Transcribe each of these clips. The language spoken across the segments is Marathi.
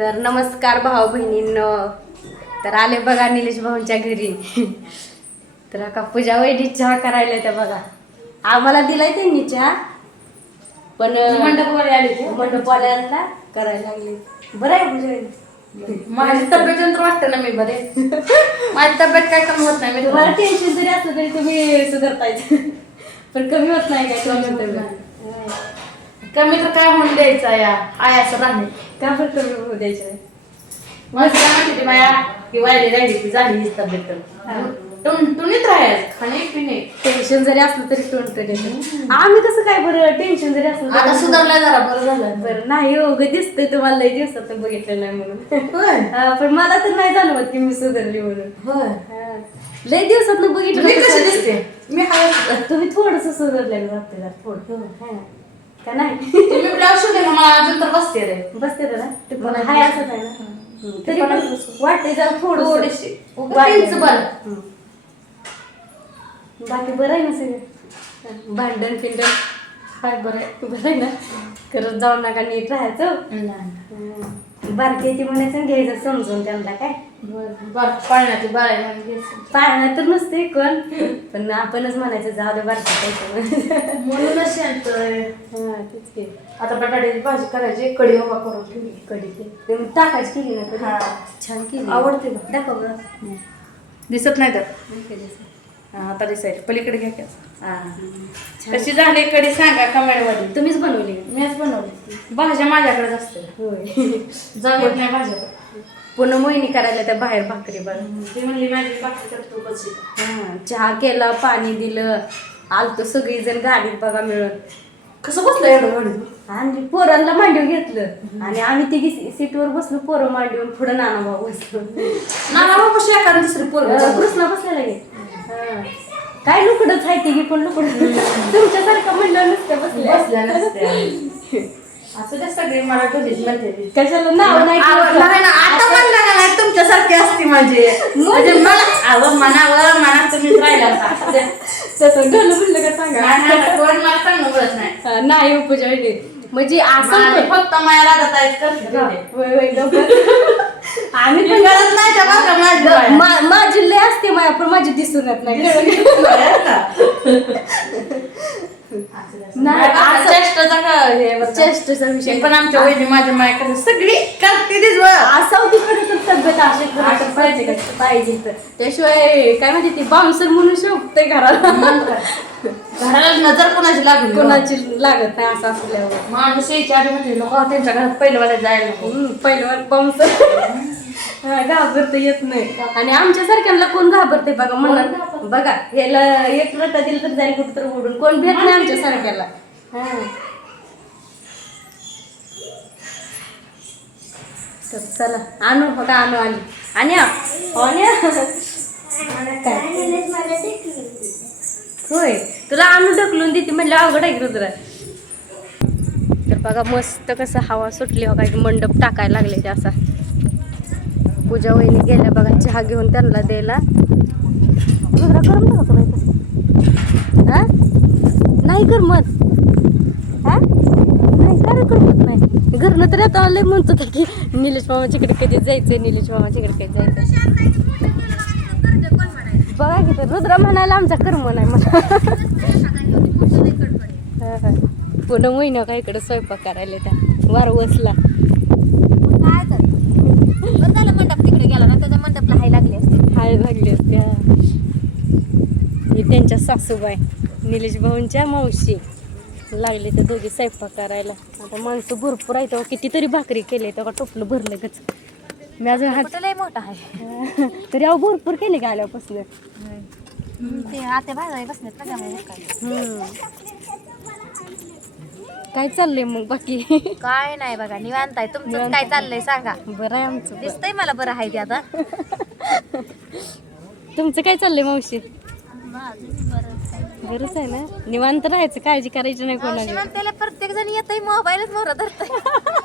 तर नमस्कार भाऊ बहिणींनो. तर आले बघा निलेश भाऊंच्या घरी. तर का पूजा वैदी चहा करायला त्या बघा. आम्हाला दिलाय त्यांनी चहा, पण मंडपवाले आले ते. मंडपवाल्यांना करायला लागले. बरं आहे पूजा वैदी. माझी तब्येत तर वाटतं ना मी बरे. माझी तब्येत काय कमी होत नाही. मी तुम्हाला टेन्शन जरी असलं तरी तुम्ही सुधारताय, पण कमी होत नाही काय टेन्शन तब्येत. कमी तर काय होऊन द्यायचा या आय असं राहणे. का बरं कमी होऊ द्यायचं नाही? माझी काय म्हणते ती माया की वायली राहिली ती झाली ही तब्येत तर टुनीत राहायचं खाणे पिणे. टेन्शन जरी असलं तरी टोन आम्ही कसं काय बरं टेन्शन जरी असलं आता तरी- सुधारला जरा बरं झालं. बरं नाही हो ग, दिसतंय तुम्हाला लई दिवसात बघितलं नाही म्हणून. होय पण मला तर नाही जाणवत की मी सुधारली म्हणून. होय. हा. लई दिवसात बघितलं मी कशी कसं- दिसते मी हाय तुम्ही थोडस सुधारलेलं वाटतं जरा थोडं. हा. का नाही तुम्ही ब्लाऊज शिवले का मला अजून तर बसते रे. बसते ना ते पण हाय असं आहे ना. तरी पण वाटते जरा थोडीशी. थोडं बरं. बाकी बरं आहे ना सगळं. भांडण पिंडण हाय बरं बरं आहे ना. करत जाऊ नका, नीट राहायचं. नाही बारकी ती म्हणायचं घ्यायचं समजून त्यांना काय. बरं पाळण्याची बाळायला पाळणं तर नसते कोण, पण आपणच म्हणायचं जाऊ दे बारकी पैसे. म्हणूनच शांतय. हा तेच की. आता बटाट्याची भाजी करायची, कढी उभा करून ठेवली. कढी ते टाकायची केली ना कढी. हा. छान केली. आवडते का? दाखव बरं. दिसत नाही तर नाही केली असं. हा आता दिसायचं पलीकडे घ्या की. हा. छान. कशी झाली कढी सांगा कमेंट मध्ये. तुम्हीच बनवली का? मीच बनवली. भाज्या माझ्याकडेच असते. होय. जाऊ येत नाही भाज्या. पुन्हा मोहिनी करायला त्या बाहेर भाकरी बघ. ती म्हणली माझी भाकरी करतो बस. हा. चहा केला, पाणी दिलं, आलतो सगळीजण गाडीत बघा मिळून. कसं बसलं एवढं गाडी? आणि पोरांना मांडीव घेतलं आणि आम्ही तिघी सीटवर बसलो. पोरं मांडीवर पुढे नाना भाऊ बसलो. नाना बाबा शेकार दुसरी पोरं. कृष्णा बसलेला गे. काय लुकडच आहे तिघी पण लुकड. तुमच्यासारखं म्हणलं नुसतं बसल्या बसल्या. नसत्या. असं ते सगळे मला कधीच म्हणते. कशाला नाव नाही नाही ना आता म्हणलं नाही तुमच्यासारखी असती माझी. म्हणजे मला मनावर मनात तुम्हीच राहिला होता. तसं ढोल म्हणलं का सांगा. नाही, कोण मला चांगलं बोलत नाही. नाही उपजा म्हणजे असं मला फक्त माया लागत आहेत करते. आम्ही पण कळत नाही त्या बघा माझी माझी लय असते माया, पण माझी दिसून येत नाही. चेष्टचा विषय पण आमच्या वहिनी माझ्या माया करते सगळी करते तीच असाव तिकडे तर तब्येत अशी पाहिजे तर त्याशिवाय काय म्हणते ती बाउन्सर म्हणून शोभते घराला. घराला नजर कोणाची लागली कोणाची लागत नाही असं असल्यावर. माणूस यायच्या आधी म्हणजे लोक त्यांच्या घरात पहिलं वाला जायला पहिलं बाउन्सर घाबरता येत नाही. आणि आमच्या सारख्यांना कोण घाबरते बघा म्हणणार बघा. याला एक रटा दिलं तर जाईल कुठं तर उडून. कोण भेट नाही आमच्या सारख्याला. तर चला आणू बघा. आणू आली आणि काय होय तुला आणू ढकलून देते म्हणजे अवघड आहे तुला. तर बघा मस्त कसं हवा सुटली हो काय. मंडप टाकायला लागले ते असा. पूजा वहिनी गेल्या बघा चहा घेऊन त्यांना द्यायला. दुसरा करमत का तुला इथं? हा नाही करमत. हा नाही काय करमत नाही. घरनं तर आता लय म्हणत होतं की निलेश मामाच्याकडे कधी जायचं, निलेश मामाच्याकडे कधी जायचं. बघा की तर रुद्रा म्हणायला आमचा कर्म नाही मला. पुन्हा महिना का इकडे स्वयंपाक करायला त्या वारवसला. काय तर झालं मंडप तिकडे गेला ना त्याच्या मंडपला हाय लागली असते. हाय लागली असते. हे त्यांच्या सासूबाई निलेश भाऊंच्या मावशी लागले ते दोघी स्वयंपाक करायला. आता माणसं भरपूर आहे तेव्हा कितीतरी भाकरी केले तेव्हा टोपलं भरलं गच. मी अजून हात लय मोठा आहे. तरी अहो भरपूर केले का आल्यापासून. ते आते भाजाई बसलेत ना त्यामुळे. काय चाललंय मग बाकी? काय नाही बघा निवांत आहे. तुमचं काय चाललंय सांगा. बरं आहे आमचं. दिसतंय मला बरं आहे ते आता. तुमचं काय चाललंय मावशी? बरंच आहे ना. निवांत राहायचं, काळजी करायची नाही कोणाची. त्याला प्रत्येक जण येतय मोबाईलच मोर धरतय.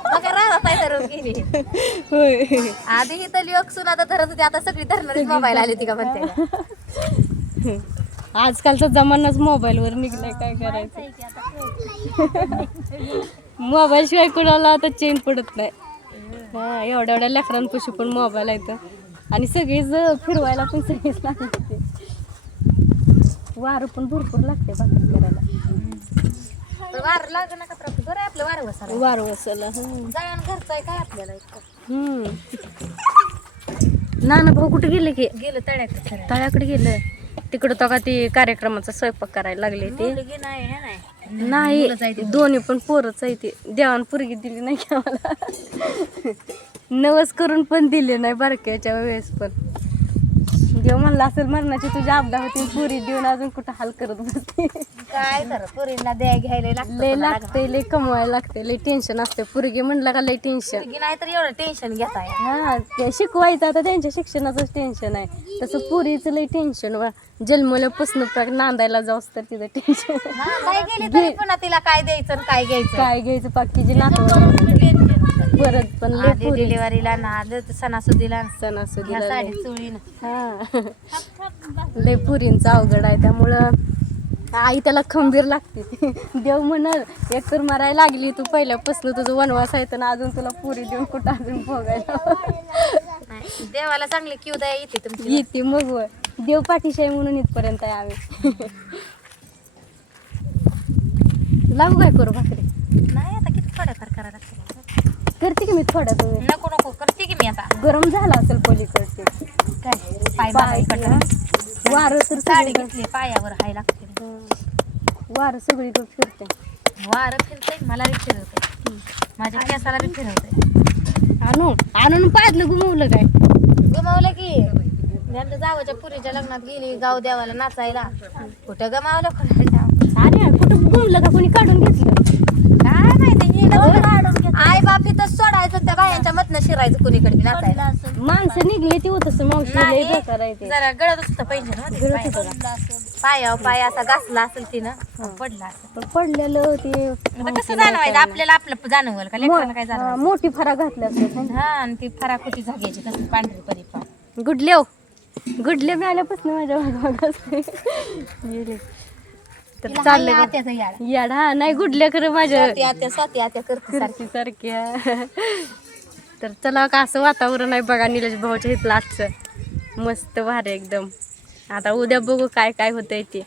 बघा राहत आहे धरून गेली. होय आधी ही तर लोक सुन आता धरत होती, आता सगळी धरणारी मोबाईल आली ती का म्हणते. आजकालचा जमानाच मोबाईलवर निघलाय. काय करायचं. मोबाईल शिवाय कोणाला आता चेन पडत नाही. हा एवढ्या एवढ्या लेकरांपाशी पण मोबाईल आहे तर आणि सगळीच फिरवायला पण सगळीच लागते ते वारं पण भरपूर लागते भाकरी करायला तर वारं लागलं नका प्रॉब्लेम बरं आहे आपलं वारं वसायला वार वसाला जाऊन घरचं आहे काय आपल्याला इतकं नाना भाऊ कुठे गेले की गेलं तळ्याकडे करायला. तळ्याकडे गेलं तिकडं तो का ती कार्यक्रमाचा स्वयंपाक करायला लागले ते मुलगी नाही हे नाही नाही दोन्ही पण पोरच आहे ते देवान पोरगी दिली नाही की आम्हाला नवस करून पण दिले नाही बारक्याच्या वेळेस पण देव म्हणला असेल मरणाची तुझी आपदा होती पुरी देऊन अजून कुठं हाल करत बसते काय तर पोरींना द्या घ्यायला लागतं लय पुन्हा लागते लय कमवायला लागते लय टेन्शन असते पोरगी म्हणलं का लय टेन्शन मुलगी नाही तर एवढं टेन्शन घेताय हा ते शिकवायचं आता त्यांच्या शिक्षणाचंच टेन्शन आहे तसं पुरीचं लय टेन्शन वा जन्मल्यापासून नांदायला जाऊस तर तिचं टेन्शन काय गेली तरी पुन्हा तिला काय द्यायचं आणि काय घ्यायचं काय घ्यायचं पाकीची नातवं परत पण लय आधी पुरी डिलिव्हरीला ना सणासुदीला सणासुदीला ह्या लय. साडी चोळीनं हा लय पुरींचं अवघड आहे त्यामुळं आई त्याला खंबीर लागते देव म्हणाल एक तर मरायला लागली तू पहिल्यापासून तुझं वनवास आहे तर अजून तुला पुरी देऊन कुठं अजून भोगायला नाही, देवाला चांगली क्यू द्या येते तुमची येते मग वर. देव पाठीशी आहे म्हणून इथपर्यंत आहे आम्ही लागू काय करू भाकरी नाही आता किती थोड्याफार करा लागते करते की मी थोड्या तुम्ही नको नको करते की मी आता गरम झाला असेल पलीकडचे काय पाय पाय बाहेर वारं तर साडी सगळीकडे घेतली पायावर हाय लागते वारं सगळीकडे फिरते वारं फिरतंय मला बी फिरवतंय माझ्या केसाला बी फिरवतंय आणून पायातलं गुमवलं काय गमावलं की मी आमच्या जावाच्या पुरीच्या लग्नात गेली गाव देवाला नाचायला कुठं गमावलं कोणाच्या अरे कुठं गुमलं का कोणी काढून घेतलं काय माहिती आई बाप इथं सोडायचं त्या बायांच्या मधनं शिरायचं कुणीकडे बी नाचायला माणसं निघले ती होत मावशी लय बेकार आहे ते जरा गळत होतं पाहिजे ना ते गळत होतं पायावर पाय असा घासला असेल तिनं पडला असेल पण पडलेलं ते आता कसं जाणवायचं आपल्याला आपलं जाणवल का लेकरांना काय जाणवायचं मोठी फरा घातली असते हा आणि ती फराकुटी जाग्याची कसं पांढरी परी पण गुडले मी आल्यापासून माझ्या भागात असते गेले तर तिला चालले हाय आत्याचं याड. याड हा नाही गुडल्या खरं माझ्या स्वाती आत्या करते सारखी. सारख्या तर चला का असं वातावरण आहे बघा निलेश भाऊच्या इथलं आजचं मस्त भारी एकदम आता उद्या बघू काय काय होतंय ते